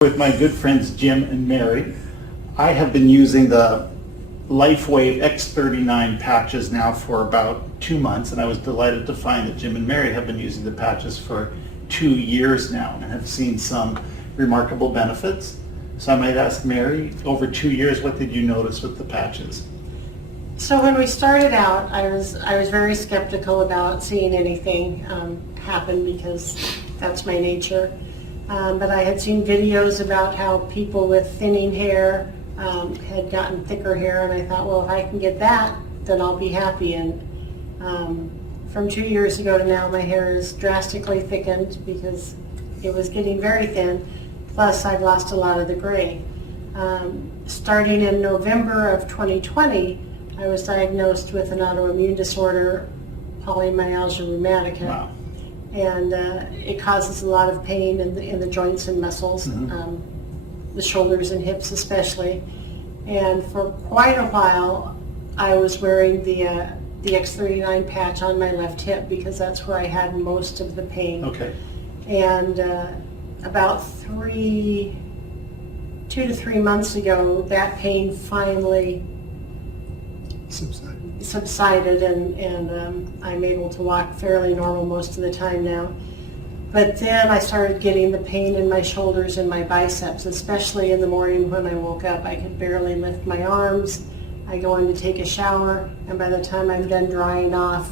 With my good friends Jim and Mary. I have been using the LifeWave X39 patches now for about 2 months, and I was delighted to find that Jim and Mary have been using the patches for 2 years now and have seen some remarkable benefits. So I might ask Mary, over 2 years, what did you notice with the patches? So when we started out, I was very skeptical about seeing anything happen because that's my nature. But I had seen videos about how people with thinning hair had gotten thicker hair, and I thought, well, if I can get that, then I'll be happy. And from 2 years ago to now, my hair is drastically thickened because it was getting very thin. Plus, I've lost a lot of the gray. Starting in November of 2020, I was diagnosed with an autoimmune disorder, polymyalgia rheumatica. Wow. And it causes a lot of pain in the joints and muscles, the shoulders and hips especially. And for quite a while, I was wearing the X39 patch on my left hip because that's where I had most of the pain. Okay. And about 2 to 3 months ago, that pain finally subsided, and I'm able to walk fairly normal most of the time now. But then I started getting the pain in my shoulders and my biceps, especially in the morning when I woke up. I could barely lift my arms. I go in to take a shower, and by the time I'm done drying off,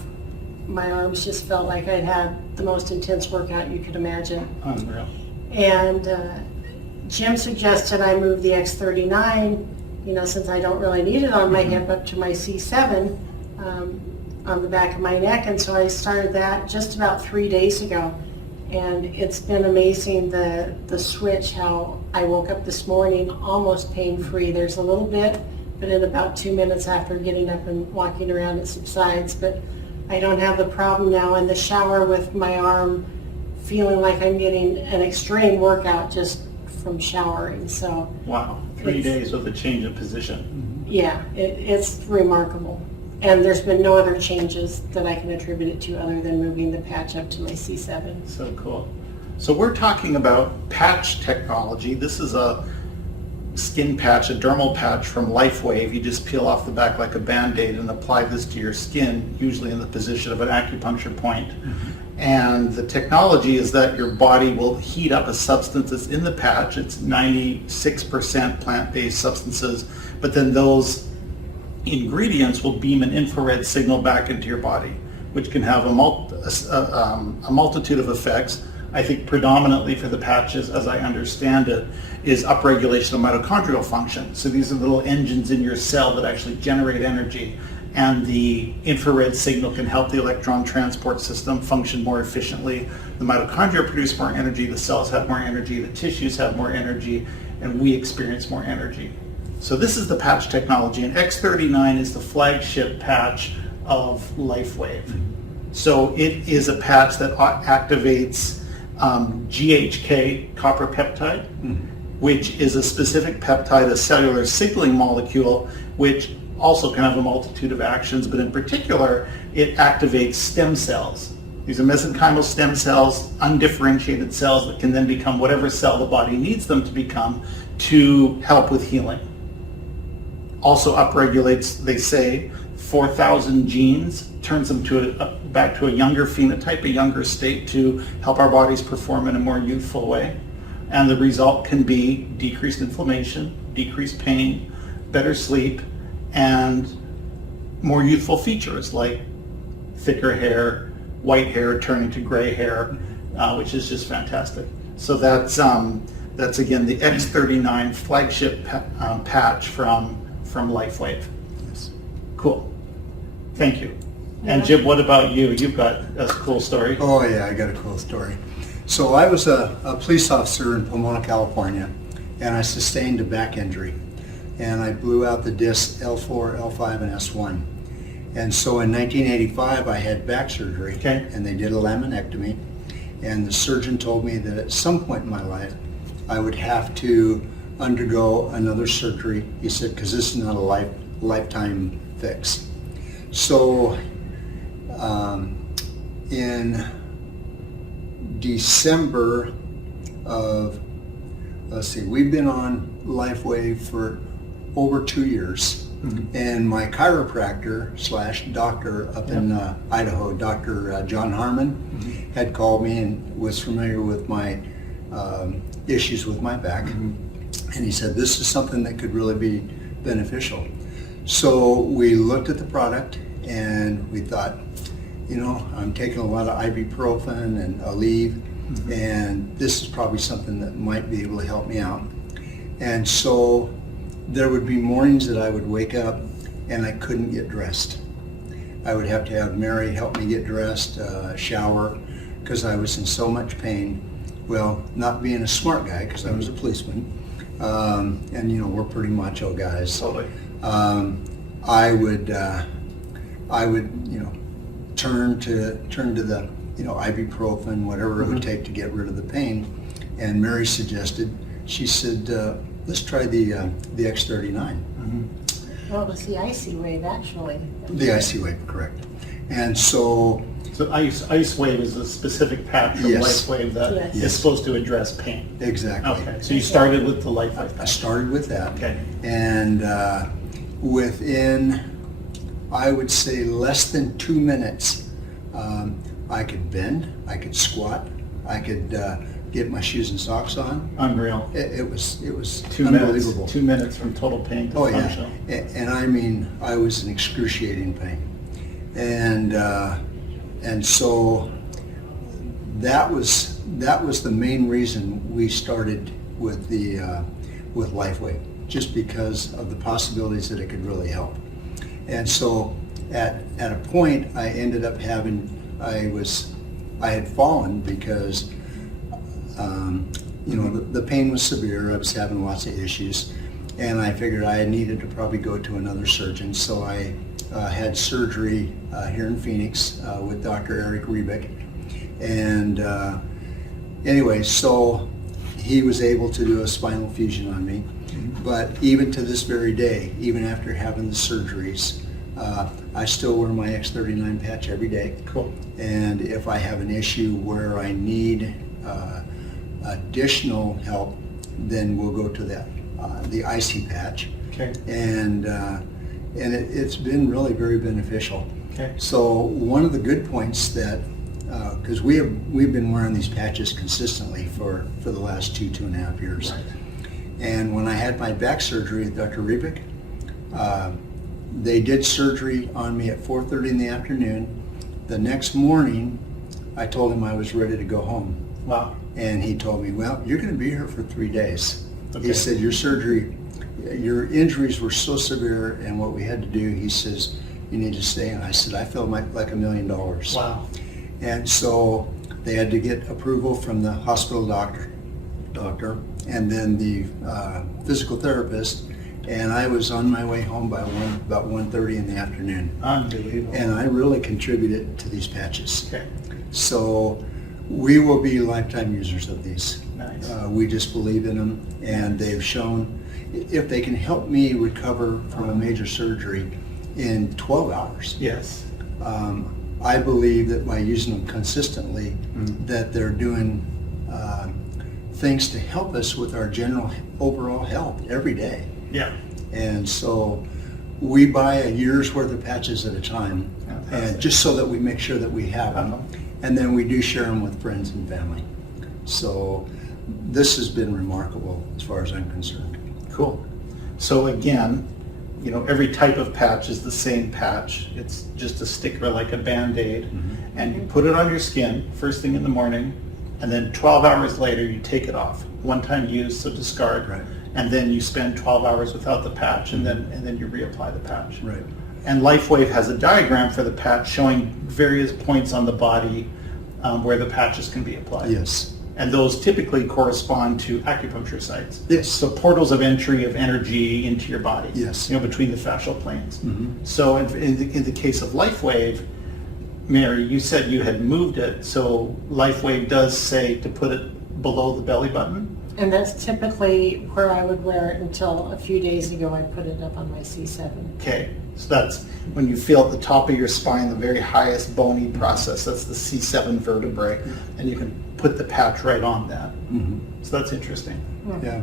my arms just felt like I'd had the most intense workout you could imagine. Unreal. And Jim suggested I move the X39, since I don't really need it on my hip, up to my C7 on the back of my neck. And so I started that just about 3 days ago. And it's been amazing, the switch, how I woke up this morning almost pain-free. There's a little bit, but in about 2 minutes after getting up and walking around, it subsides. But I don't have the problem now in the shower with my arm feeling like I'm getting an extreme workout just from showering. So Wow. 3 days with a change of position. yeah, it's remarkable. And there's been no other changes that I can attribute it to other than moving the patch up to my C7. So cool. So we're talking about patch technology. This is a skin patch, a dermal patch from LifeWave. You just peel off the back like a Band-Aid and apply this to your skin, usually in the position of an acupuncture point. And the technology is that your body will heat up a substance that's in the patch. It's 96% plant-based substances, but then those ingredients will beam an infrared signal back into your body, which can have a multitude of effects. I think predominantly for the patches, as I understand it, is upregulation of mitochondrial function. So these are little engines in your cell that actually generate energy, and the infrared signal can help the electron transport system function more efficiently. The mitochondria produce more energy, the cells have more energy, the tissues have more energy, and we experience more energy. So this is the patch technology, and X39 is the flagship patch of LifeWave. So it is a patch that activates GHK, copper peptide, which is a specific peptide, a cellular signaling molecule, which also can have a multitude of actions, but in particular, it activates stem cells. These are mesenchymal stem cells, undifferentiated cells that can then become whatever cell the body needs them to become to help with healing. Also upregulates, they say, 4,000 genes, turns them back to a younger phenotype, a younger state, to help our bodies perform in a more youthful way. And the result can be decreased inflammation, decreased pain, better sleep, and more youthful features like thicker hair, white hair turning to gray hair, which is just fantastic. So that's again the X39 flagship patch from LifeWave. Yes. Cool. Thank you. And Jim, what about you? You've got a cool story. Oh yeah, I got a cool story. So I was a police officer in Pomona, California, and I sustained a back injury. And I blew out the discs L4, L5, and S1. And so in 1985, I had back surgery, Okay. and they did a laminectomy. And the surgeon told me that at some point in my life, I would have to undergo another surgery. He said, because this is not a lifetime fix. So in December of let's see, we've been on LifeWave for over 2 years. And my chiropractor slash doctor up in Idaho, Dr. John Harmon, had called me and was familiar with my issues with my back. And he said, this is something that could really be beneficial. So we looked at the product and we thought, you know, I'm taking a lot of ibuprofen and Aleve, and this is probably something that might be able to help me out. And so there would be mornings that I would wake up and I couldn't get dressed. I would have to have Mary help me get dressed, shower, because I was in so much pain. Well, not being a smart guy, because I was a policeman, and you know, we're pretty macho guys. Totally. I would, you know, turn to the, you know, ibuprofen, whatever it would take to get rid of the pain. And Mary suggested, she said, let's try the X39. Well, it was the icy wave, actually. The icy wave, correct. And so Ice Wave is a specific patch from Yes. LifeWave that Yes. is supposed to address pain. exactly. Okay, so you started with the LifeWave I patch. started with that. Okay. And within, I would say, less than 2 minutes, I could bend, I could squat, I could get my shoes and socks on. Unreal. It was 2 minutes. unbelievable. 2 minutes from total pain to Oh yeah, functional. and I mean, I was in excruciating pain, and so that was the main reason we started with with LifeWave, just because of the possibilities that it could really help. And so at a point, I ended up I had fallen because you know, the pain was severe. I was having lots of issues, and I figured I needed to probably go to another surgeon. So I had surgery here in Phoenix with Dr. Eric Rebick, and anyway, so he was able to do a spinal fusion on me. But even to this very day, even after having the surgeries, I still wear my X39 patch every day. Cool. And if I have an issue where I need additional help, then we'll go to the icy patch. Okay. And it's been really very beneficial. Okay. So one of the good points that, because we've been wearing these patches consistently for the last 2.5 years. Right. And when I had my back surgery with Dr. Rebick, they did surgery on me at 4:30 in the afternoon. The next morning, I told him I was ready to go home. Wow. And he told me, well, you're going to be here for 3 days. Okay. He said, your injuries were so severe, and what we had to do, he says, you need to stay. And I said, I feel like $1 million. Wow. And so they had to get approval from the hospital doctor, and then the physical therapist. And I was on my way home by about 1:30 in the afternoon. Unbelievable. And I really contributed to these patches. Okay. So we will be lifetime users of these. Nice. We just believe in them, and they've shown if they can help me recover from a major surgery in 12 hours. Yes. I believe that by using them consistently, that they're doing things to help us with our general overall health every day. Yeah. And so we buy a year's worth of patches at a time, and just so that we make sure that we have them. And then we do share them with friends and family. So this has been remarkable as far as I'm concerned. Cool. So again, you know, every type of patch is the same patch. It's just a sticker like a Band-Aid, and you put it on your skin first thing in the morning, and then 12 hours later you take it off. One-time use, so discard. Right. And then you spend 12 hours without the patch, and then you reapply the patch. Right. And LifeWave has a diagram for the patch showing various points on the body where the patches can be applied. Yes. And those typically correspond to acupuncture sites. Yes. So portals of entry of energy into your body. Yes. You know, between the fascial planes. So in the case of LifeWave, Mary, you said you had moved it. So LifeWave does say to put it below the belly button. And that's typically where I would wear it until a few days ago I put it up on my C7. Okay, so that's when you feel at the top of your spine, the very highest bony process, that's the C7 vertebrae, and you can put the patch right on that. So that's interesting. Yeah.